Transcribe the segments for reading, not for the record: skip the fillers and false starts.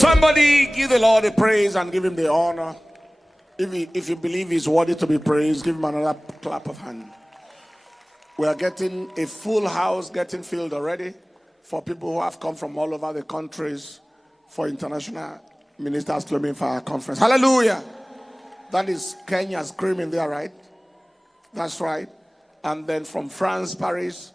Somebody give the Lord the praise and give him the honor. If you believe he's worthy to be praised, give him another clap of hand. We are getting a full house getting filled already for people who have come from all over the countries for international ministers claiming for our conference. Hallelujah. That is Kenya screaming there, right? That's right. And then from France, Paris,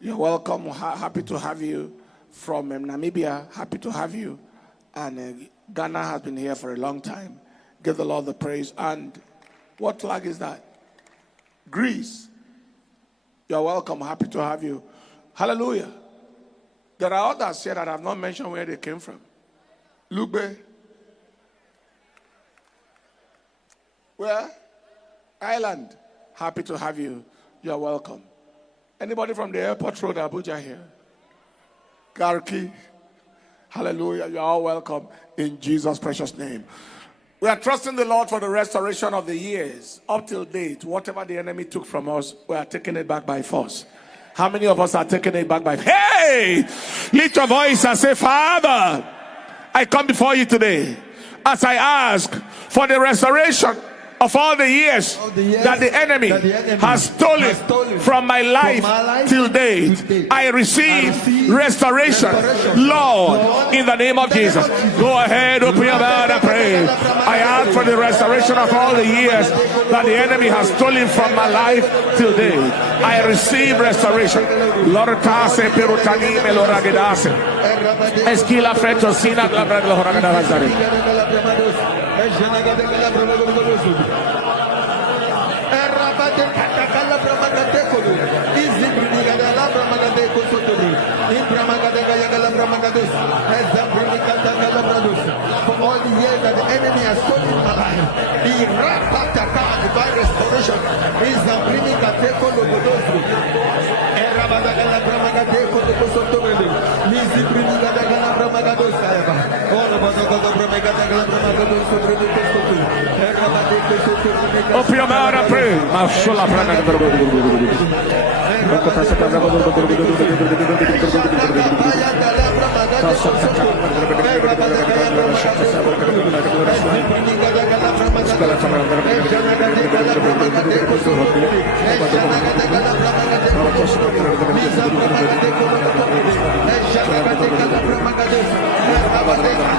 you're welcome. Happy to have you. From Namibia, happy to have you. And Ghana has been here for a long time. Give the Lord the praise. And what flag is that? Greece. You're welcome. Happy to have you. Hallelujah. There are others here that I have not mentioned where they came from. Lugbe. Where? Ireland. Happy to have you. You're welcome. Anybody from the airport road, Abuja here? Garki. Hallelujah. You're all welcome in Jesus' precious name. We are trusting the Lord for the restoration of the years. Up till date, whatever the enemy took from us, we are taking it back by force. How many of us are taking it back by force? Hey! Lift your voice and say, Father, I come before you today as I ask for the restoration of all the years that the enemy has stolen from my life till date. I receive restoration, Lord, in the name of Jesus. Go ahead, open your mouth and pray. I ask for the restoration of all the years that the enemy has stolen from my life till date. I receive restoration. Lord, tase perutani meloragedase. Esquila fretosina glabraglohoragedase. For all the years that the enemy has stolen my life, the divine restoration is bringing a take on open your mouth and pray. Rabada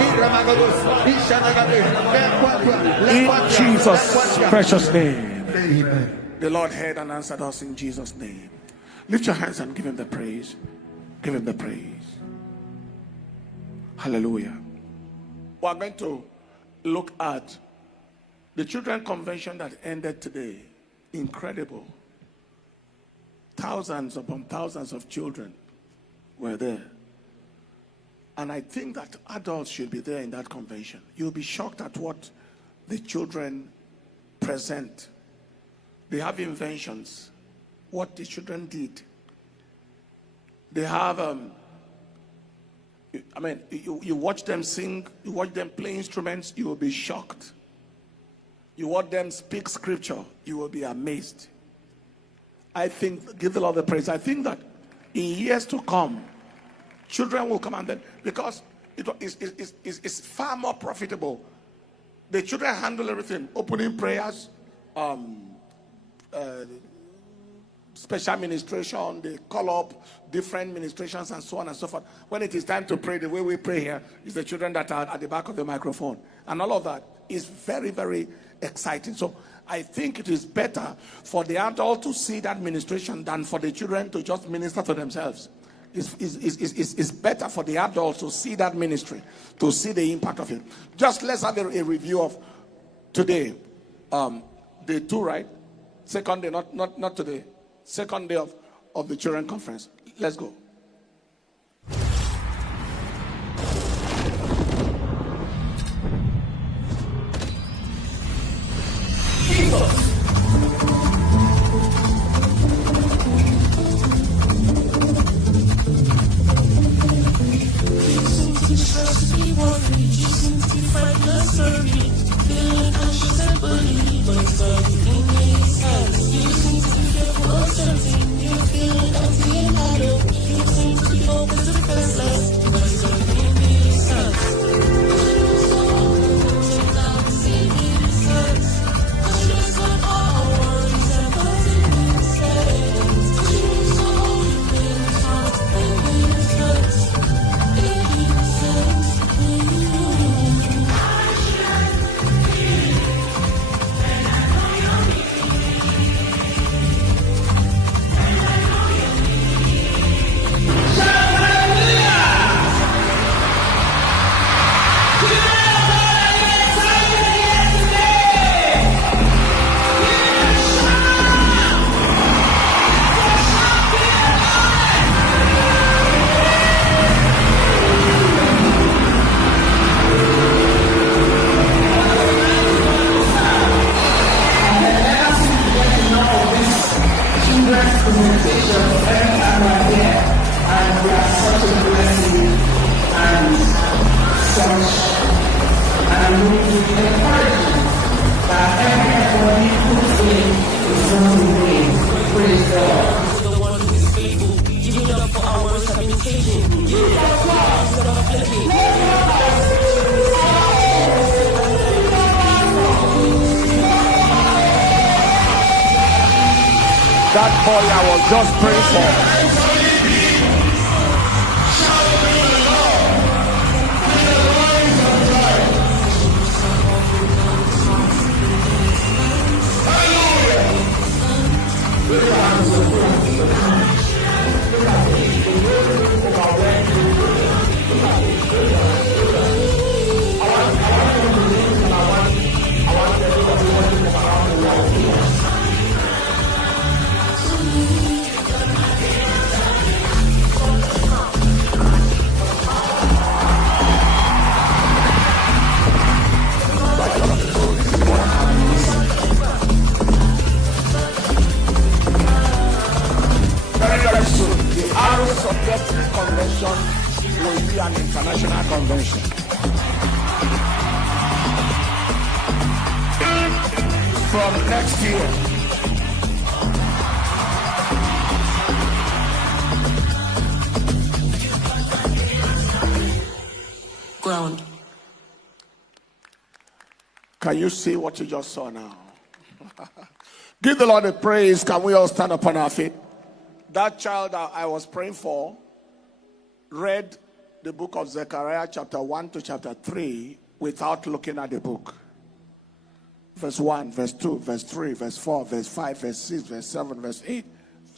Ira In Jesus' precious name. Amen. The Lord heard and answered us in Jesus' name. Lift your hands and give him the praise. Give him the praise. Hallelujah. We are going to look at the children convention that ended today. Incredible. Thousands upon thousands of children were there. And I think that adults should be there in that convention. You'll be shocked at what the children present. They have inventions. What the children did. They have, you watch them sing, you watch them play instruments, you will be shocked. You watch them speak scripture, you will be amazed. I think, give the Lord the praise. I think that in years to come, children will come and then, because it's far more profitable. The children handle everything, opening prayers, special ministration, they call up different ministrations and so on and so forth. When it is time to pray, the way we pray here is the children that are at the back of the microphone. And all of that is very, very exciting. So I think it is better for the adult to see that ministration than for the children to just minister to themselves. It's better for the adults to see that ministry, to see the impact of it. Just let's have a review of today. Day 2, right? Second day, not today. Second day of the children conference. Let's go. That boy I was just praying for. Convention will be an international convention. From next year. Ground. Can you see what you just saw now? Give the Lord a praise. Can we all stand upon our feet? That child that I was praying for read the book of Zechariah chapter 1 to chapter 3 without looking at the book. Verse 1, verse 2, verse 3, verse 4, verse 5, verse 6, verse 7, verse 8.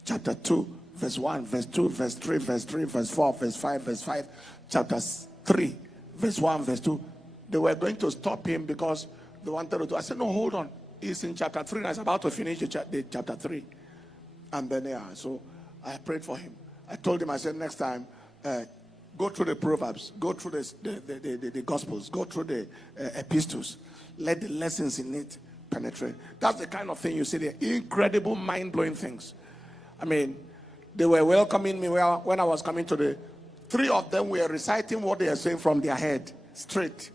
Chapter 2, verse 1, verse 2, verse 3, verse 3, verse 4, verse 5, verse 5. Chapter 3, verse 1, verse 2. They were going to stop him because they wanted to do. I said, no, hold on. He's in chapter 3 and I was about to finish the chapter 3. And then, so I prayed for him. I told him, I said, next time, go through the Proverbs, go through the Gospels, go through the epistles. Let the lessons in it penetrate. That's the kind of thing you see there. Incredible, mind-blowing things. I mean, they were welcoming me when I was coming to the... 3 of them were reciting what they are saying from their head, straight.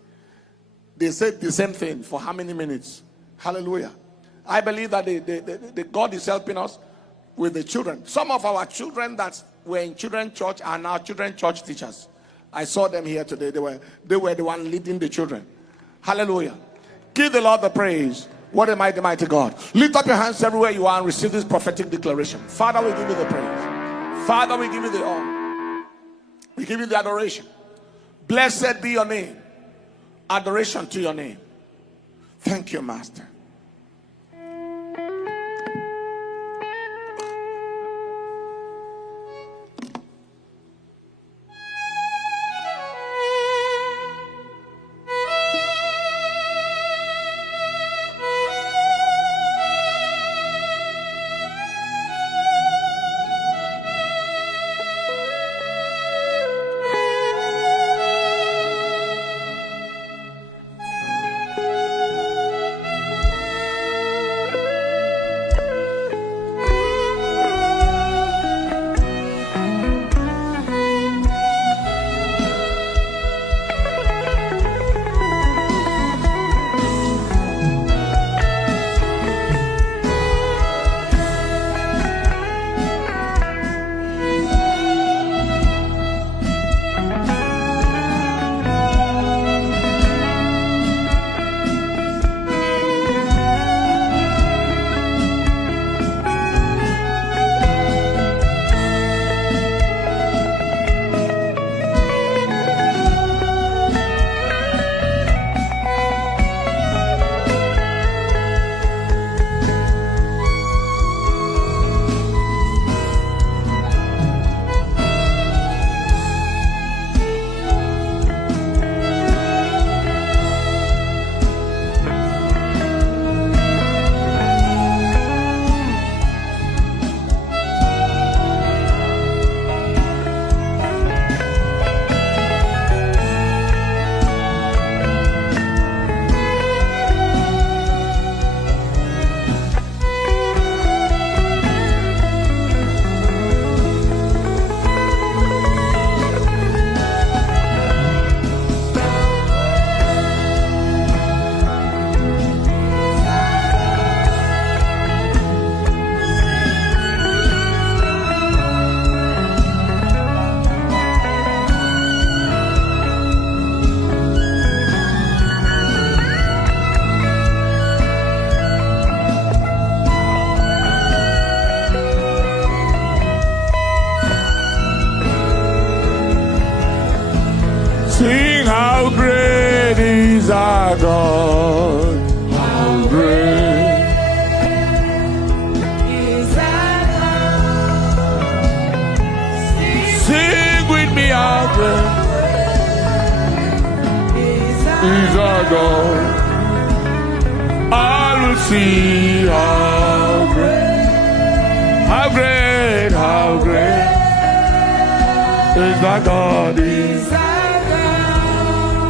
They said the same thing for how many minutes? Hallelujah. I believe that the God is helping us with the children. Some of our children that were in children's church are now children's church teachers. I saw them here today. They were the one leading the children. Hallelujah. Give the Lord the praise. What a mighty, mighty God. Lift up your hands everywhere you are and receive this prophetic declaration. Father, we give you the praise. Father, we give you the honor. We give you the adoration. Blessed be your name. Adoration to your name. Thank you, Master. Sing how great is our God. How great is our God. Sing with me how great is our God. I will see how great, how great, how great is our God.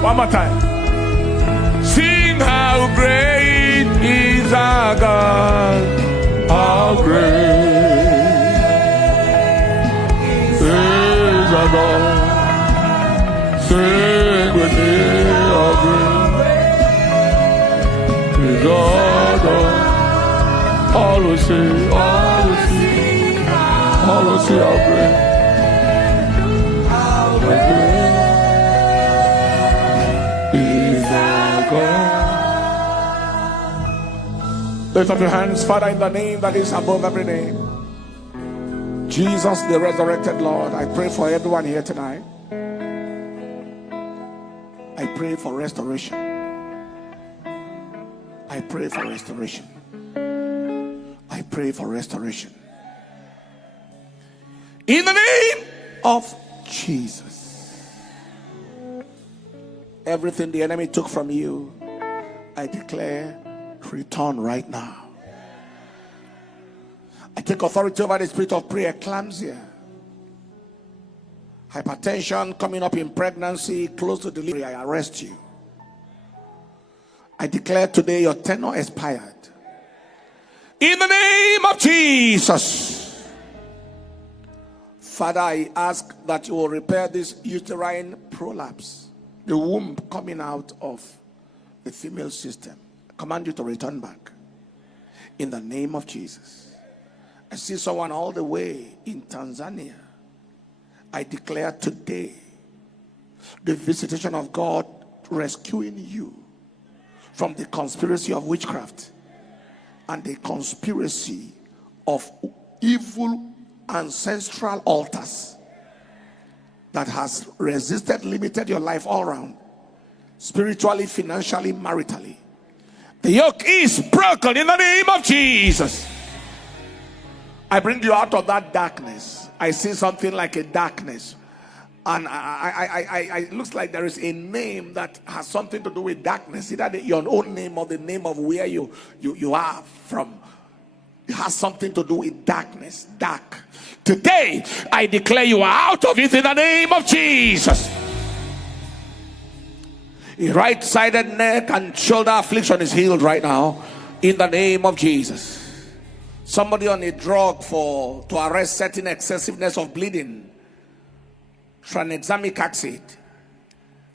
One more time. Sing how great is our God. How great is our God. Sing with me how great is our God. All will see, all will see, all will see how great. Lift up your hands, Father, in the name that is above every name. Jesus, the resurrected Lord, I pray for everyone here tonight. I pray for restoration. I pray for restoration. I pray for restoration. In the name of Jesus. Everything the enemy took from you, I declare, return right now. I take authority over the spirit of preeclampsia, hypertension coming up in pregnancy, close to delivery. I arrest you. I declare today your tenure expired. In the name of Jesus. Father, I ask that you will repair this uterine prolapse, the womb coming out of the female system. I command you to return back. In the name of Jesus. I see someone all the way in Tanzania. I declare today the visitation of God rescuing you from the conspiracy of witchcraft and the conspiracy of evil ancestral altars that has resisted, limited your life all around, spiritually, financially, maritally. The yoke is broken in the name of Jesus. I bring you out of that darkness. I see something like a darkness. And it looks like there is a name that has something to do with darkness. Either your own name or the name of where you are from. It has something to do with darkness. Dark. Today, I declare you are out of it in the name of Jesus. A right-sided neck and shoulder affliction is healed right now in the name of Jesus. Somebody on a drug to arrest certain excessiveness of bleeding, tranexamic acid.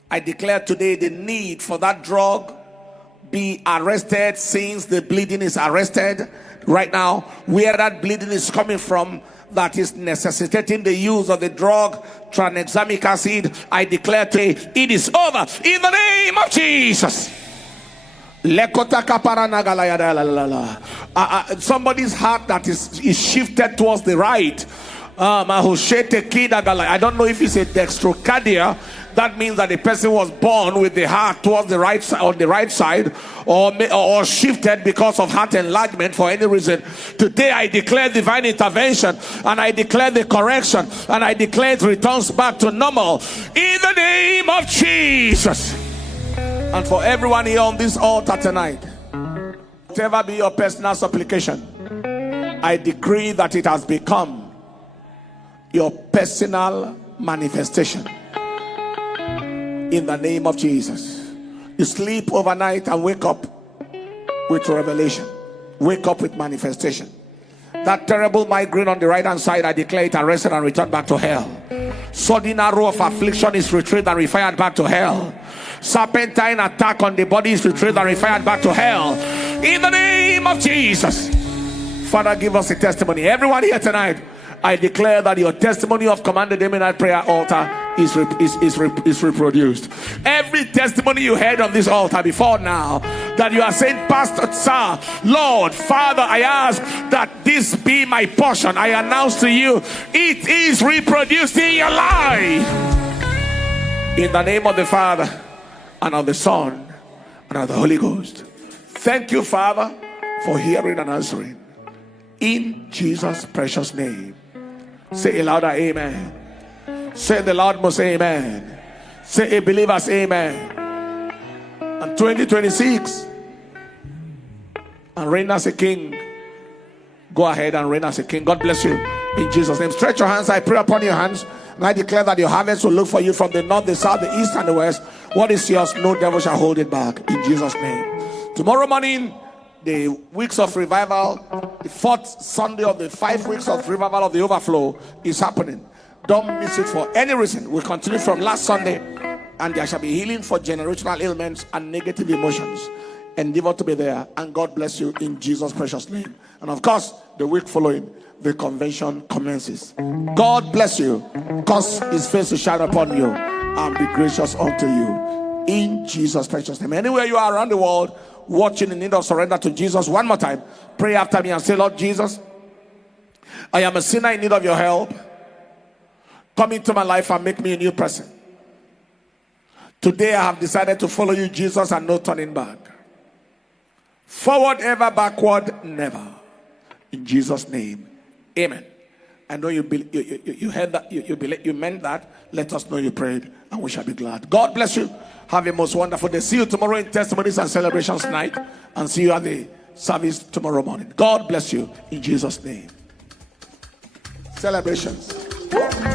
I declare today the need for that drug be arrested since the bleeding is arrested right now. Where that bleeding is coming from that is necessitating the use of the drug tranexamic acid, I declare today it is over in the name of Jesus. Somebody's heart that is shifted towards the right. I don't know if it's a dextrocardia. That means that the person was born with the heart towards the right side, on the right side, or shifted because of heart enlargement for any reason. Today I declare divine intervention, and I declare the correction, and I declare it returns back to normal in the name of Jesus. And for everyone here on this altar tonight, whatever be your personal supplication, I decree that it has become your personal manifestation in the name of Jesus. You sleep overnight and wake up with revelation, wake up with manifestation. That terrible migraine on the right hand side, I declare it arrested and returned back to hell. Sudden arrow of affliction is retrieved and refired back to hell. Serpentine attack on the body is retrieved and refired back to hell in the name of Jesus. Father, give us a testimony. Everyone here tonight, I declare that your testimony of Command the Day Midnight Prayer altar is reproduced. Every testimony you heard on this altar before now, that you are saying, Pastor, sir, Lord, Father, I ask that this be my portion. I announce to you, it is reproduced in your life. In the name of the Father, and of the Son, and of the Holy Ghost. Thank you, Father, for hearing and answering. In Jesus' precious name. Say a louder amen. Say the Lord must say amen. Say a believer's amen. And 2026, and reign as a king. Go ahead and reign as a king. God bless you in Jesus' name. Stretch your hands. I pray upon your hands, and I declare that your harvest will look for you from the north, the south, the east, and the west. What is yours, no devil shall hold it back in Jesus' name. Tomorrow morning, the weeks of revival, the fourth Sunday of the 5 weeks of revival of the overflow is happening. Don't miss it for any reason. We'll continue from last Sunday, and there shall be healing for generational ailments and negative emotions. Endeavor to be there, and God bless you in Jesus' precious name. And of course, the week following, the convention commences. God bless you. Cause his face to shine upon you and be gracious unto you in Jesus' precious name. Anywhere you are around the world, watching in need of surrender to Jesus, one more time, pray after me and say, Lord Jesus, I am a sinner in need of your help. Come into my life and make me a new person. Today I have decided to follow you, Jesus, and no turning back. Forward ever, backward never. In Jesus' name, amen. I know you heard that, you meant that. Let us know you prayed, and we shall be glad. God bless you. Have a most wonderful day. See you tomorrow in Testimonies and Celebrations night, and see you at the service tomorrow morning. God bless you in Jesus' name. Celebrations. Oh,